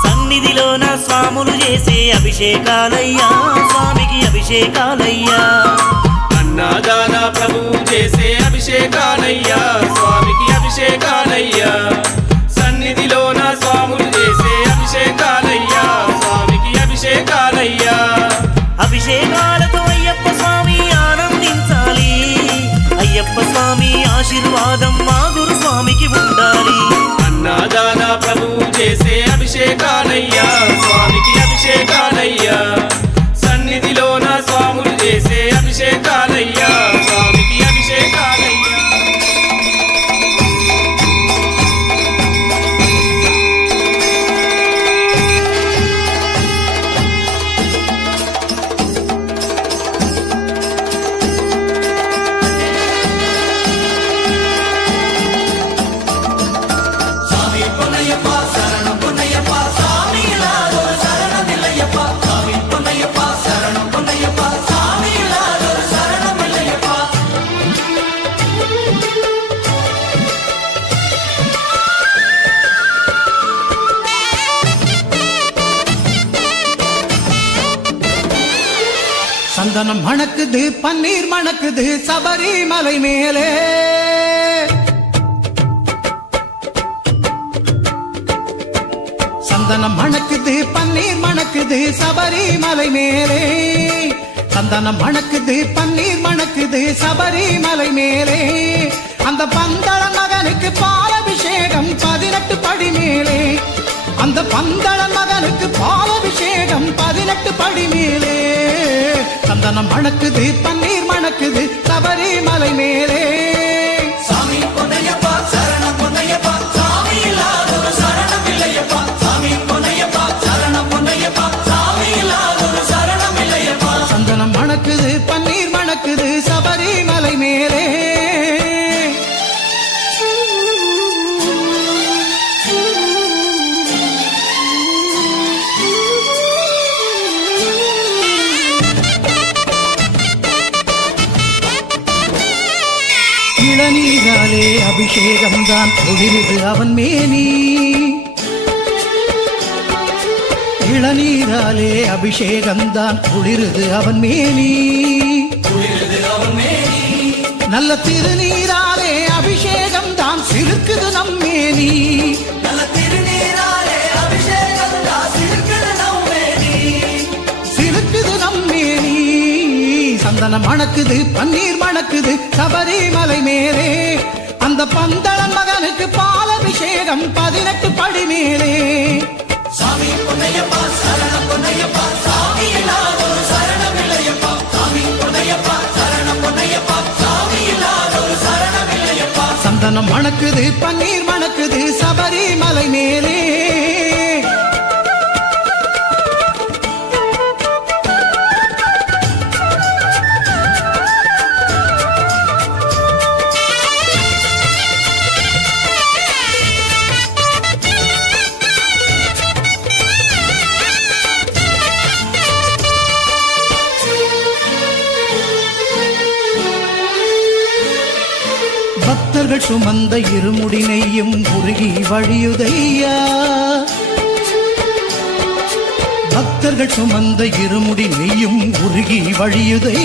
సన్నిధిలోన స్వాములు చేసే అభిషేకాలయ్యా స్వామికి అభిషేకాలయ్యా అన్నదాన ప్రభువు చేసే అభిషేకాలయ్యా స్వామికి అభిషేకాలయ్యా సన్నిధిలోన స్వాములు చేసే అభిషేకాలయ్యా స్వామికి అభిషేకాలయ్యా అభిషేకాలతో అయ్యప్ప స్వామి ఆనందించాలి అయ్యప్ప స్వామి ఆశీర్వాదం మా గురు స్వామికి ఉండాలి అన్నదాన ప్రభువు చేసే అభిషేకాలయ్యా స్వామికి అభిషేకాలయ్యా సన్నిధిలోన స్వాములు చేసే అభిషేకాలయ్యా స్వామికి అభిషేకాలయ్యా சந்தனம் மணக்குது பன்னீர் மணக்குது சபரிமலை மேலே சந்தனம் மணக்குது பன்னீர் மணக்குது சபரிமலை மேலே சந்தனம் மணக்குது பன்னீர் மணக்குது சபரிமலை மேலே அந்த பந்தள மகனுக்கு பாலபிஷேகம் 18 படி மேலே அந்த பந்தள மகனுக்கு பாலபிஷேகம் 18 படி மேலே சந்தனம் மணக்குது பன்னீர் மணக்குது சபரிமலை மேலே சாமி பொன்னையப்பா சரணம் பொன்னையப்பா சாமி இல்லாதொரு சரணம் இல்லையப்பா சாமி பொன்னையப்பா சரணம் பொன்னையப்பா சாமி இல்லாதொரு சரணம் இல்லையப்பா சந்தனம் மணக்குது பன்னீர் மணக்குது சபரிமலை மேலே இளநீராலே அபிஷேகம் தான் குளிருது அவன் மேனி இளநீராலே அபிஷேகம் தான் குளிருது அவன் மேனி நல்ல திருநீராலே அபிஷேகம் தான் சிறுக்குது நம் மேனி நல்ல திருநீராலே அபிஷேகம் தான் சிறுக்குது நம் மேனி சிறுக்குது நம் மேனி சந்தனம் மணக்குது பன்னீர் மணக்குது சபரிமலை மேலே அந்த பந்தளன் மகனுக்கு பாலபிஷேகம் 18 படி மேலே சாமி பொன்னையப்பா சரணம் பொன்னையப்பா சாமி இல்லாதொரு சரணம் இல்லையப்பா சாமி பொன்னையப்பா சரணம் பொன்னையப்பா சாமி இல்லாதொரு சரணம் இல்லையப்பா சந்தனம் மணக்குது பன்னீர் மணக்குது சபரிமலை மேலே பக்தர்கள் சுமந்த இருமுடி நெய்யும் உருகி வழியுதையா பக்தர்கள் சுமந்த இருமுடி நெய்யும் உருகி வழியுதை